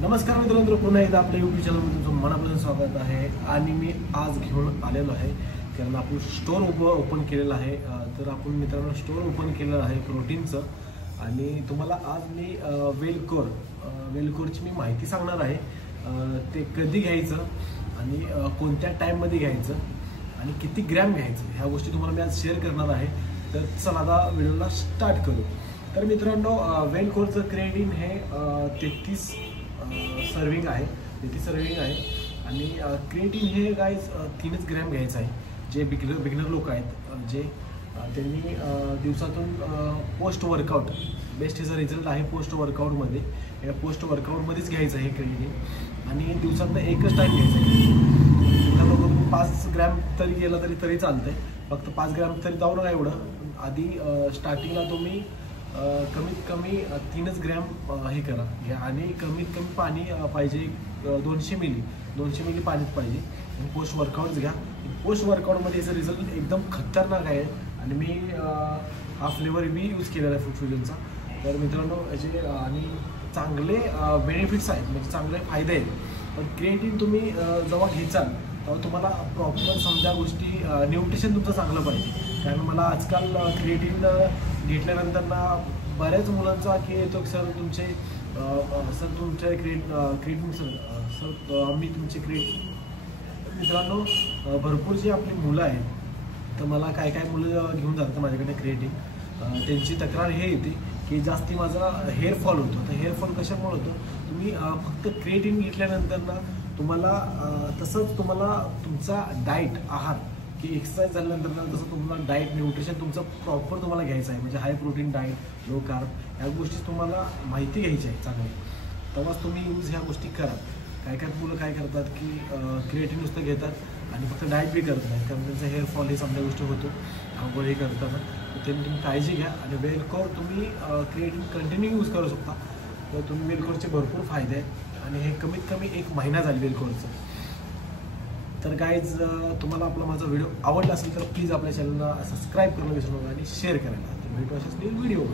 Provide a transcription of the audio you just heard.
नमस्कार मित्रांनो, पुन्हा एकदा आपल्या यूट्यूब चॅनलमध्ये तुमचं मनापासून स्वागत आहे. आणि मी आज घेऊन आलेलो आहे कारण आपण स्टोर ओपन केलेलं आहे. तर आपण मित्रांनो स्टोर ओपन केलेलं आहे प्रोटीनचं. आणि तुम्हाला आज मी वेलकोरची मी माहिती सांगणार आहे. ते कधी घ्यायचं आणि कोणत्या टाईममध्ये घ्यायचं आणि किती ग्रॅम घ्यायचं ह्या गोष्टी तुम्हाला मी आज शेअर करणार आहे. तर चला आता व्हिडिओला स्टार्ट करू. तर मित्रांनो, वेलकोरचं क्रेडिन हे 33 सर्विंग आहे. आणि क्रिएटिन हे गाईज 3 ग्रॅम घ्यायचं आहे. जे बिगिनर लोक आहेत जे त्यांनी दिवसातून पोस्ट वर्कआउट बेस्ट ह्याचा रिझल्ट आहे पोस्ट वर्कआउटमध्ये. या पोस्ट वर्कआउटमध्येच घ्यायचं आहे क्रिएटिन. आणि दिवसातनं एकच टाईम घ्यायचं आहे. त्या लोक 5 ग्रॅम तरी गेला तरी चालतंय. फक्त 5 ग्रॅम तरी जाऊ नका एवढं. आधी स्टार्टिंगला तुम्ही कमीत कमी 3 ग्रॅम हे करा घ्या. आणि कमीत कमी पाणी पाहिजे 200 मिली पाणीच पाहिजे. आणि पोस्ट वर्कआउट्स घ्या. पोस्ट वर्कआउटमध्ये याचा रिझल्ट एकदम खतरनाक आहे. आणि मी हा फ्लेवर बी यूज केलेला आहे फ्रूट फ्युजनचा. तर मित्रांनो याचे आणि चांगले बेनिफिट्स आहेत, म्हणजे चांगले फायदे आहेत. पण क्रिएटिन तुम्ही जेव्हा घ्याल तेव्हा तुम्हाला प्रॉपर समजा गोष्टी न्यूट्रिशन तुमचं चांगलं पाहिजे. कारण मला आजकाल क्रिएटिन घेतल्यानंतर ना बऱ्याच मुलांचा की येतो सर तुमचे क्रिएटिन सर मी तुमचे मित्रांनो भरपूर जी आपली मुलं आहेत तर मला काय मुलं घेऊन जातात माझ्याकडे क्रिएटिन. त्यांची तक्रार हे येते की जास्ती माझा हेअरफॉल होतो. तर हेअरफॉल कशामुळे होतो? तुम्ही फक्त क्रिएटिन घेतल्यानंतर ना तुम्हाला तसंच तुम्हाला तुमचा डाएट आहार की एक्सरसाइज झाल्यानंतर जसं तुम्हाला डाएट न्यूट्रिशन तुमचं प्रॉपर तुम्हाला घ्यायचं आहे. म्हणजे high protein diet, low carb, या गोष्टी तुम्हाला माहिती घ्यायची आहे चांगली. तेव्हाच तुम्ही यूज ह्या गोष्टी करा. काय मुलं काय करतात की क्रिएटिन नुसतं घेतात आणि फक्त डाएट बी करत नाही. कारण त्यांचा हेअरफॉल हे चांगल्या गोष्टी होतो आंघोळ हे करताना. तर त्यांनी तुम्ही काळजी घ्या. आणि वेलकोर तुम्ही क्रिएटिन कंटिन्यू यूज करू शकता. तर तुम्ही वेलकोरचे भरपूर फायदे आहेत. आणि हे कमीत कमी 1 महिना झाले वेलकोरचं. तर गाईज तुम्हाला माझा व्हिडिओ आवडला असेल तर प्लीज आपल्या चॅनलला सबस्क्राईब करणं विसरू नका आणि शेअर करायला. तर भेटू अशाच व्हिडिओ.